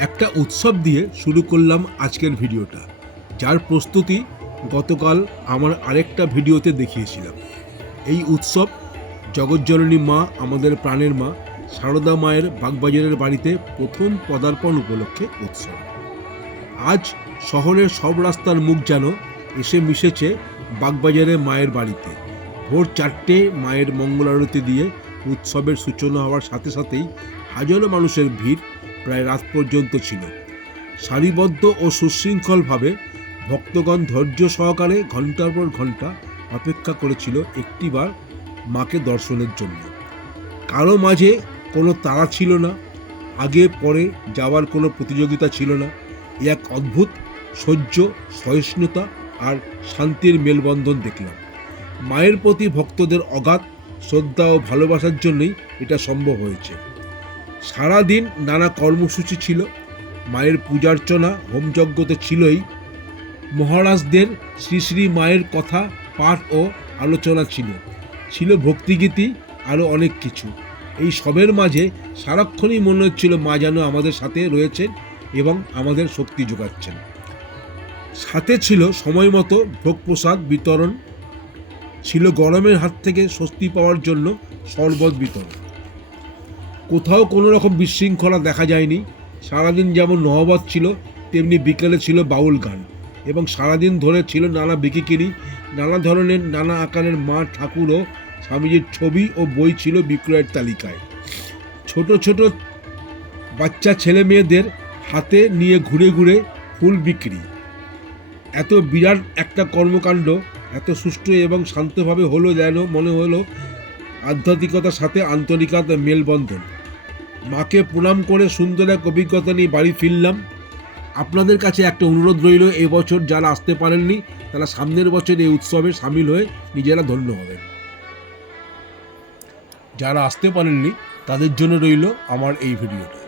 একটা উৎসব দিয়ে শুরু করলাম আজকের ভিডিওটা। যার প্রস্তুতি গতকাল আমার আরেকটা ভিডিওতে দেখিয়েছিলাম। এই উৎসব জগজ্জননী মা, আমাদের প্রাণের মা, সারদা মায়ের বাগবাজারের বাড়িতে প্রথম পদার্পণ উপলক্ষে উৎসব। আজ শহরের সব রাস্তার মুখ যেন এসে মিশেছে বাগবাজারে মায়ের বাড়িতে। ভোর চারটে মায়ের মঙ্গল আরতি দিয়ে উৎসবের সূচনা হওয়ার সাথে সাথেই হাজারো মানুষের ভিড় প্রায় রাত পর্যন্ত ছিল। সারিবদ্ধ ও সুশৃঙ্খলভাবে ভক্তগণ ধৈর্য সহকারে ঘণ্টার পর ঘণ্টা অপেক্ষা করেছিল একটিবার মাকে দর্শনের জন্য। কারও মাঝে কোনো তাড়া ছিল না, আগে পরে যাওয়ার কোনো প্রতিযোগিতা ছিল না। এক অদ্ভুত সহ্য, সহিষ্ণুতা আর শান্তির মেলবন্ধন দেখলাম। মায়ের প্রতি ভক্তদের অগাধ শ্রদ্ধা ও ভালোবাসার জন্যই এটা সম্ভব হয়েছে। সারাদিন নানা কর্মসূচি ছিল। মায়ের পূজার্চনা হোমযজ্ঞ তো ছিলই। মহারাজদের শ্রী শ্রী মায়ের কথা, পাঠ ও আলোচনা ছিল। ছিল ভক্তিগীতি, আরও অনেক কিছু। এই সবের মাঝে সারাক্ষণই মনে হচ্ছিল মা যেন আমাদের সাথে রয়েছেন এবং আমাদের শক্তি যোগাচ্ছেন। সাথে ছিল সময় মতো ভোগ প্রসাদ বিতরণ। ছিল গরমের হাত থেকে স্বস্তি পাওয়ার জন্য শরবত বিতরণ। কোথাও কোনো রকম বিশৃঙ্খলা দেখা যায়নি। সারাদিন যেমন নহবত ছিল, তেমনি বিকেলে ছিল বাউল গান। এবং সারাদিন ধরে ছিল নানা বিকিকিরি, নানা ধরনের, নানা আকারের মা ঠাকুর ও স্বামীজির ছবি ও বই ছিল বিক্রয়ের তালিকায়। ছোট ছোট বাচ্চা ছেলে মেয়েদের হাতে নিয়ে ঘুরে ঘুরে ফুল বিক্রি। এত বিরাট একটা কর্মকাণ্ড, এত সুষ্ঠু এবং শান্তভাবে হলো যেন মনে হলো আধ্যাত্মিকতার সাথে আন্তরিকতা মেলবন্ধন। মাকে প্রণাম করে সুন্দর এক অভিজ্ঞতা নিয়ে বাড়ি ফিরলাম। আপনাদের কাছে একটা অনুরোধ রইল বছর যারা আসতে পারেননি, তারা সামনের বছর এই উৎসবে সামিল হয়ে নিজেরা ধন্য হবেন। যারা আসতে পারেননি, তাদের জন্য রইল আমার এই ভিডিওটা।